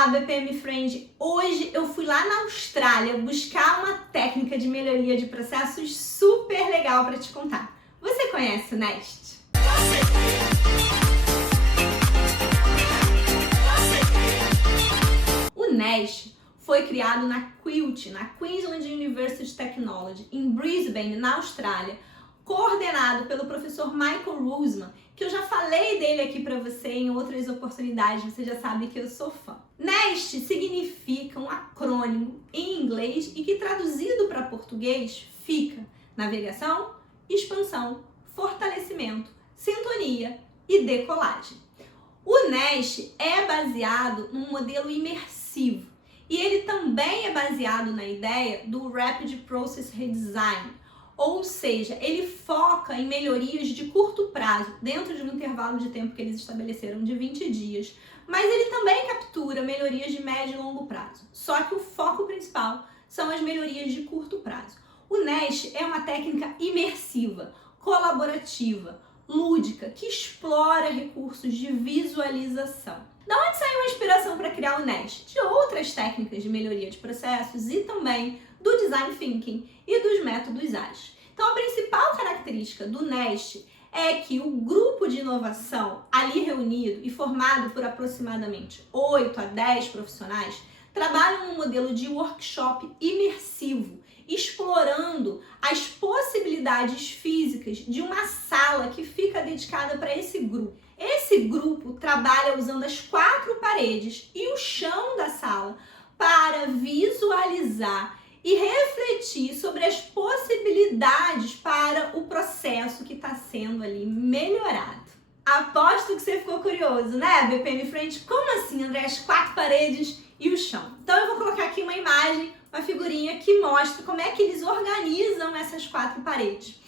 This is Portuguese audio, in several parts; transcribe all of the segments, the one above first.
Olá, BPM Friend! Hoje eu fui lá na Austrália buscar uma técnica de melhoria de processos super legal para te contar. Você conhece o Nest? O Nest foi criado na QUILT, na Queensland University Technology, em Brisbane, na Austrália, coordenado pelo professor Michael Rusman, que eu já falei dele aqui para você em outras oportunidades, você já sabe que eu sou fã. NEST significa um acrônimo em inglês e que traduzido para português fica navegação, expansão, fortalecimento, sintonia e decolagem. O NEST é baseado num modelo imersivo e ele também é baseado na ideia do Rapid Process Redesign. Ou seja, ele foca em melhorias de curto prazo, dentro de um intervalo de tempo que eles estabeleceram de 20 dias. Mas ele também captura melhorias de médio e longo prazo. Só que o foco principal são as melhorias de curto prazo. O NEST é uma técnica imersiva, colaborativa, lúdica, que explora recursos de visualização. Da onde saiu a inspiração para criar o NEST? De outras técnicas de melhoria de processos e também do Design Thinking e dos métodos ágeis. Então, a principal característica do NEST é que o grupo de inovação ali reunido e formado por aproximadamente 8 a 10 profissionais trabalham num modelo de workshop imersivo, explorando as possibilidades físicas de uma sala que fica dedicada para esse grupo. Esse grupo trabalha usando as 4 paredes e o chão da sala para visualizar e refletir sobre as possibilidades para o processo que está sendo ali melhorado. Aposto que você ficou curioso, né, BPM Friend? Como assim, André, as 4 paredes e o chão? Então eu vou colocar aqui uma imagem, uma figurinha que mostra como é que eles organizam essas 4 paredes.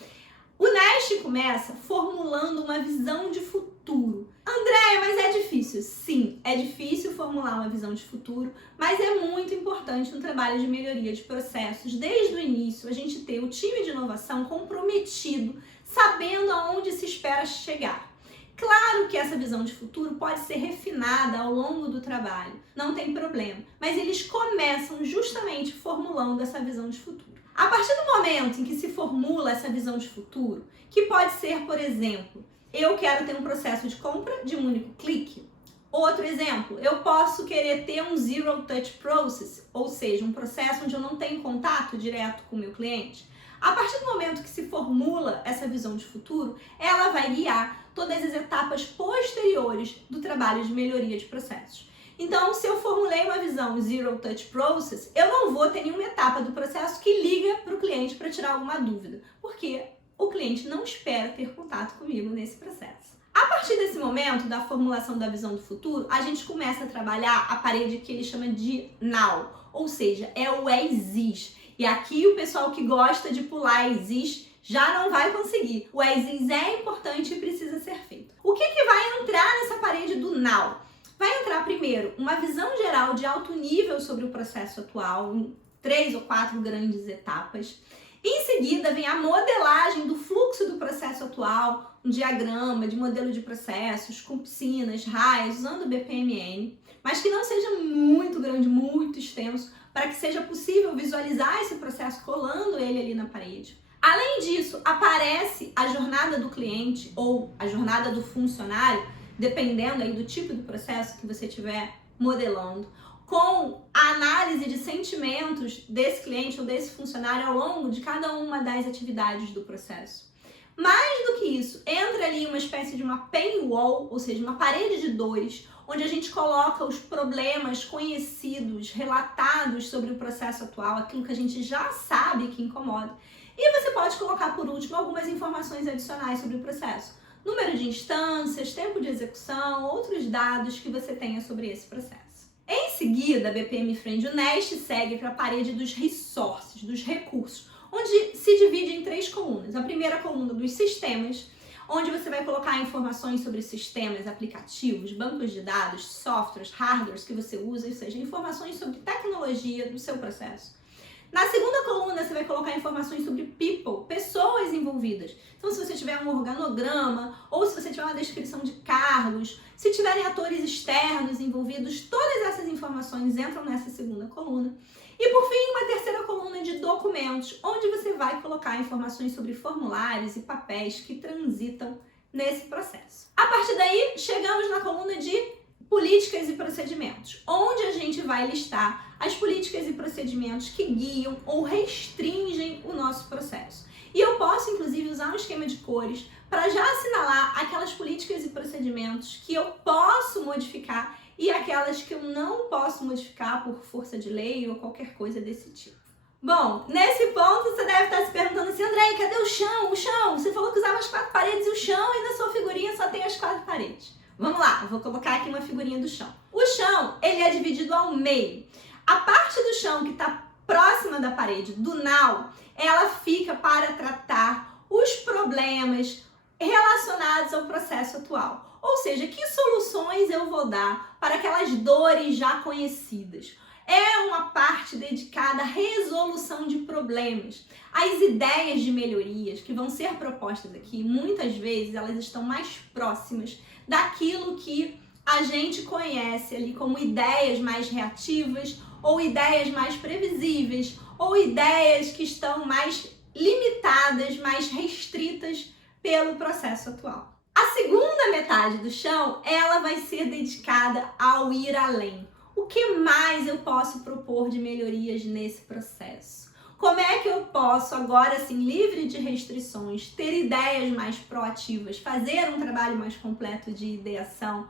O NEST começa formulando uma visão de futuro. Andréia, mas é difícil? Sim, é difícil formular uma visão de futuro, mas é muito importante no trabalho de melhoria de processos. Desde o início, a gente ter o time de inovação comprometido, sabendo aonde se espera chegar. Claro que essa visão de futuro pode ser refinada ao longo do trabalho, não tem problema, mas eles começam justamente formulando essa visão de futuro. A partir do momento em que se formula essa visão de futuro, que pode ser, por exemplo, eu quero ter um processo de compra de um único clique. Outro exemplo, eu posso querer ter um Zero Touch Process, ou seja, um processo onde eu não tenho contato direto com o meu cliente. A partir do momento que se formula essa visão de futuro, ela vai guiar todas as etapas posteriores do trabalho de melhoria de processos. Então, se eu formulei uma visão Zero Touch Process, eu não vou ter nenhuma etapa do processo que liga para o cliente para tirar alguma dúvida, porque o cliente não espera ter contato comigo nesse processo. A partir desse momento da formulação da visão do futuro, a gente começa a trabalhar a parede que ele chama de Now, ou seja, é o as is. E aqui o pessoal que gosta de pular as is já não vai conseguir. O as is é importante e precisa ser feito. O que vai entrar nessa parede do Now? Vai entrar primeiro uma visão geral de alto nível sobre o processo atual, em 3 ou 4 grandes etapas. Em seguida, vem a modelagem do fluxo do processo atual, um diagrama de modelo de processos, com piscinas, raias, usando o BPMN, mas que não seja muito grande, muito extenso, para que seja possível visualizar esse processo colando ele ali na parede. Além disso, aparece a jornada do cliente ou a jornada do funcionário, dependendo aí do tipo de processo que você estiver modelando, com a análise de sentimentos desse cliente ou desse funcionário ao longo de cada uma das atividades do processo. Mais do que isso, entra ali uma espécie de uma pain wall, ou seja, uma parede de dores, onde a gente coloca os problemas conhecidos, relatados sobre o processo atual, aquilo que a gente já sabe que incomoda. E você pode colocar, por último, algumas informações adicionais sobre o processo. Número de instâncias, tempo de execução, outros dados que você tenha sobre esse processo. Em seguida, BPM Friend, o NEST segue para a parede dos resources, dos recursos, onde se divide em 3 colunas. A primeira coluna dos sistemas, onde você vai colocar informações sobre sistemas, aplicativos, bancos de dados, softwares, hardwares que você usa, ou seja, informações sobre tecnologia do seu processo. Na segunda coluna, você vai colocar informações sobre people, pessoas envolvidas. Então, se você tiver um organograma, ou se você tiver uma descrição de cargos, se tiverem atores externos envolvidos, todas essas informações entram nessa segunda coluna. E, por fim, uma terceira coluna de documentos, onde você vai colocar informações sobre formulários e papéis que transitam nesse processo. A partir daí, chegamos na coluna de políticas e procedimentos, onde a gente vai listar as políticas e procedimentos que guiam ou restringem o nosso processo. E eu posso, inclusive, usar um esquema de cores para já assinalar aquelas políticas e procedimentos que eu posso modificar e aquelas que eu não posso modificar por força de lei ou qualquer coisa desse tipo. Bom, nesse ponto você deve estar se perguntando assim, André, cadê o chão? O chão? Você falou que usava as 4 paredes e o chão e na sua figurinha só tem as 4 paredes. Vamos lá, eu vou colocar aqui uma figurinha do chão. O chão, ele é dividido ao meio. A parte do chão que está próxima da parede, do now, ela fica para tratar os problemas relacionados ao processo atual. Ou seja, que soluções eu vou dar para aquelas dores já conhecidas. É uma parte dedicada à resolução de problemas. As ideias de melhorias que vão ser propostas aqui, muitas vezes elas estão mais próximas daquilo que a gente conhece ali como ideias mais reativas, ou ideias mais previsíveis, ou ideias que estão mais limitadas, mais restritas pelo processo atual. A segunda metade do chão, ela vai ser dedicada ao ir além. O que mais eu posso propor de melhorias nesse processo? Como é que eu posso, agora sim, livre de restrições, ter ideias mais proativas, fazer um trabalho mais completo de ideação,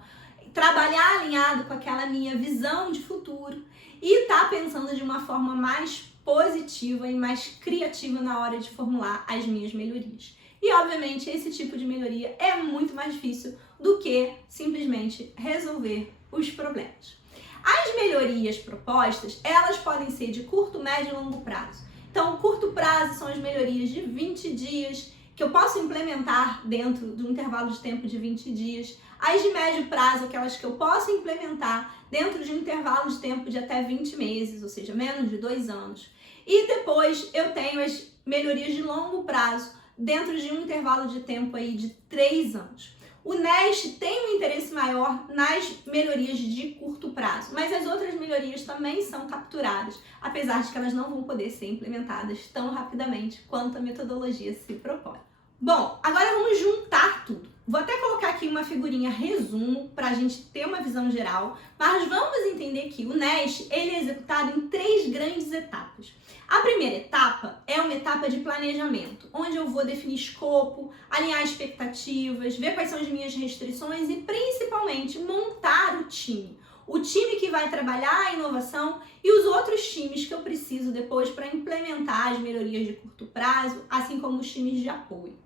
trabalhar alinhado com aquela minha visão de futuro e estar pensando de uma forma mais positiva e mais criativa na hora de formular as minhas melhorias. E, obviamente, esse tipo de melhoria é muito mais difícil do que simplesmente resolver os problemas. As melhorias propostas, elas podem ser de curto, médio e longo prazo. Então, curto prazo são as melhorias de 20 dias, que eu posso implementar dentro do intervalo de tempo de 20 dias. As de médio prazo, aquelas que eu posso implementar dentro de um intervalo de tempo de até 20 meses, ou seja, menos de 2 anos. E depois eu tenho as melhorias de longo prazo, dentro de um intervalo de tempo aí de 3 anos. O NEST tem um interesse maior nas melhorias de curto prazo, mas as outras melhorias também são capturadas, apesar de que elas não vão poder ser implementadas tão rapidamente quanto a metodologia se propõe. Bom, agora vamos juntar tudo. Vou até colocar aqui uma figurinha resumo para a gente ter uma visão geral, mas vamos entender que o NEST ele é executado em 3 grandes etapas. A primeira etapa é uma etapa de planejamento, onde eu vou definir escopo, alinhar expectativas, ver quais são as minhas restrições e principalmente montar o time. O time que vai trabalhar a inovação e os outros times que eu preciso depois para implementar as melhorias de curto prazo, assim como os times de apoio.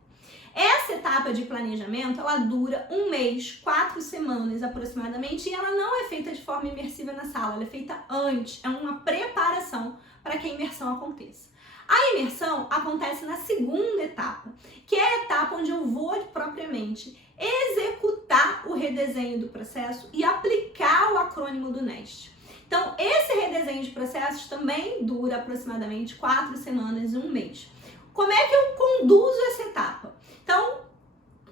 Essa etapa de planejamento, ela dura 1 mês, 4 semanas aproximadamente, e ela não é feita de forma imersiva na sala, ela é feita antes, é uma preparação para que a imersão aconteça. A imersão acontece na segunda etapa, que é a etapa onde eu vou propriamente executar o redesenho do processo e aplicar o acrônimo do NEST. Então, esse redesenho de processos também dura aproximadamente 4 semanas e 1 mês. Como é que eu conduzo essa etapa? Então,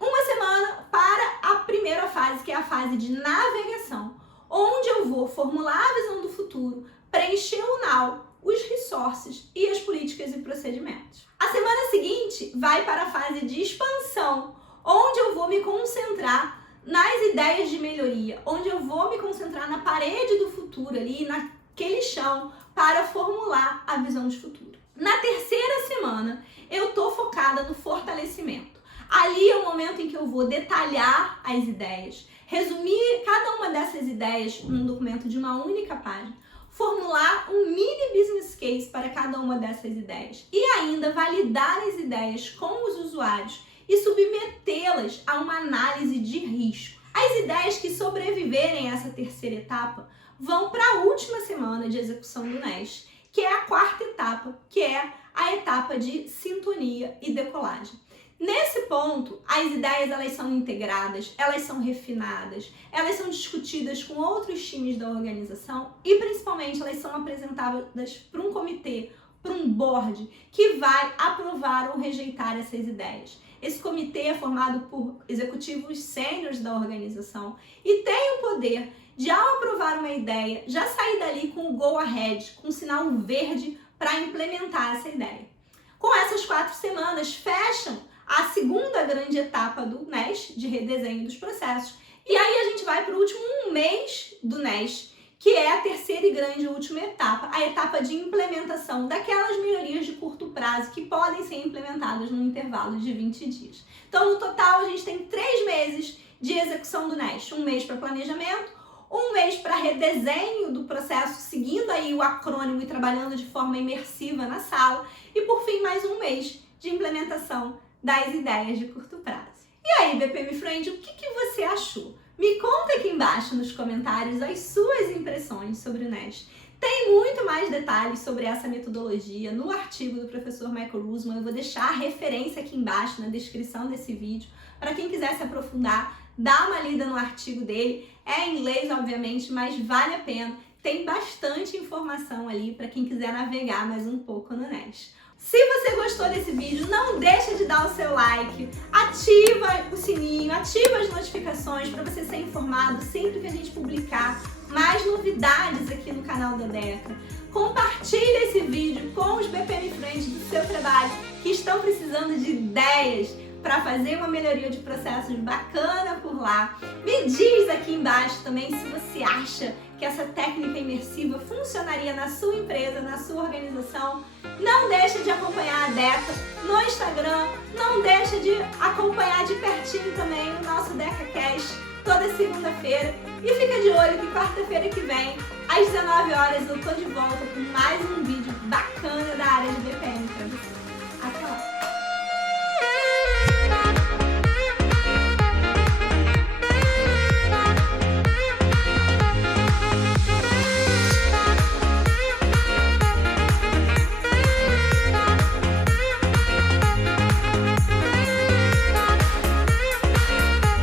1 semana para a primeira fase, que é a fase de navegação, onde eu vou formular a visão do futuro, preencher o now, os resources e as políticas e procedimentos. A semana seguinte vai para a fase de expansão, onde eu vou me concentrar nas ideias de melhoria, onde eu vou me concentrar na parede do futuro ali, naquele chão, para formular a visão de futuro. Na terceira semana, eu estou focada no fortalecimento. Ali é o momento em que eu vou detalhar as ideias, resumir cada uma dessas ideias num documento de uma única página, formular um mini business case para cada uma dessas ideias e ainda validar as ideias com os usuários e submetê-las a uma análise de risco. As ideias que sobreviverem a essa terceira etapa vão para a última semana de execução do NEST, que é a 4ª etapa, que é a etapa de sintonia e decolagem. Nesse ponto, as ideias elas são integradas, elas são refinadas, elas são discutidas com outros times da organização e principalmente elas são apresentadas para um comitê para um board que vai aprovar ou rejeitar essas ideias. Esse comitê é formado por executivos sêniores da organização e tem o poder de, ao aprovar uma ideia, já sair dali com o go ahead, com o sinal verde para implementar essa ideia. Com essas 4 semanas, fecham a segunda grande etapa do NEST, de redesenho dos processos. E aí a gente vai para o último mês do NEST, que é a terceira e grande última etapa, a etapa de implementação daquelas melhorias de curto prazo que podem ser implementadas no intervalo de 20 dias. Então, no total, a gente tem 3 meses de execução do NEST. 1 mês para planejamento, 1 mês para redesenho do processo, seguindo aí o acrônimo e trabalhando de forma imersiva na sala, e por fim, mais 1 mês de implementação das ideias de curto prazo. E aí, BPM Friend, o que você achou? Me conta aqui embaixo nos comentários as suas impressões sobre o NEST. Tem muito mais detalhes sobre essa metodologia no artigo do professor Michael Rusman. Eu vou deixar a referência aqui embaixo na descrição desse vídeo. Para quem quiser se aprofundar, dá uma lida no artigo dele. É em inglês, obviamente, mas vale a pena. Tem bastante informação ali para quem quiser navegar mais um pouco no NEST. Se você gostou desse vídeo, não deixa de dar o seu like, ativa o sininho, ativa as notificações para você ser informado sempre que a gente publicar mais novidades aqui no canal da Deca. Compartilha esse vídeo com os BPM Friends do seu trabalho que estão precisando de ideias para fazer uma melhoria de processos bacana por lá. Me diz aqui embaixo também se você acha que essa técnica imersiva funcionaria na sua empresa, na sua organização. Não deixa de acompanhar a Deca no Instagram, não deixa de acompanhar de pertinho também o nosso DecaCast toda segunda-feira. E fica de olho que quarta-feira que vem, às 19 horas, eu tô de volta com mais um vídeo bacana da área de